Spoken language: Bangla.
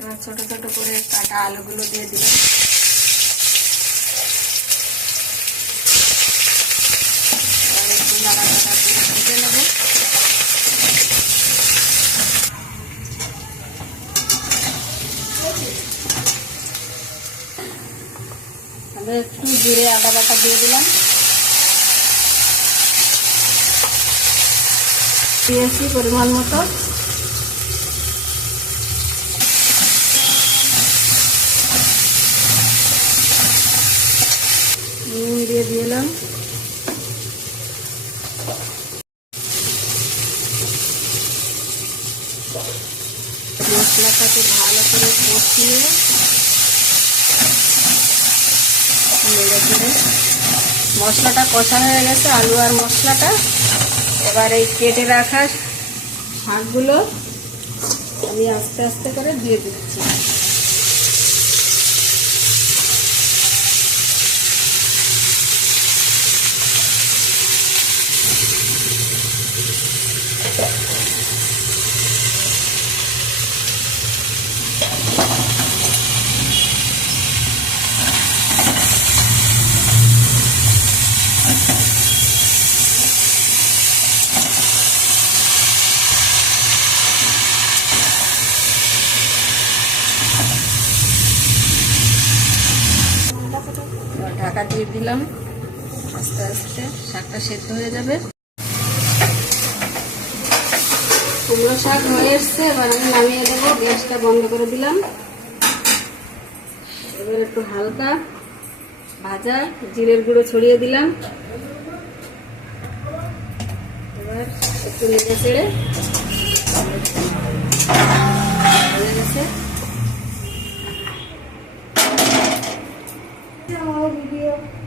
এবার ছোট ছোট করে কাটা আলুগুলো দিয়ে দিলাম। একটু জিরে আদা বাটা দিয়ে দিলাম। পরিমাণ মতো নুন দিয়ে দিলাম মশলাটাকে ভালো করে কষিয়ে নেড়ে চেড়ে। মশলাটা কষা হয়ে গেছে, আলু আর মশলাটা। এবার এই কেটে রাখা শাকগুলো আমি আস্তে আস্তে করে দিয়ে দিচ্ছি এবার ঢাকা দিয়ে দিলাম। আস্তে আস্তে শাকটা সেদ্ধ হয়ে যাবে। কুমড়ো শাক হয়ে এসছে, এবার আমি নামিয়ে দেবো। গ্যাসটা বন্ধ করে দিলাম। এবার একটু হালকা ভাজা জিরের গুঁড়ো ছড়িয়ে দিলাম। এবার একটু নেড়ে চেড়ে Yang.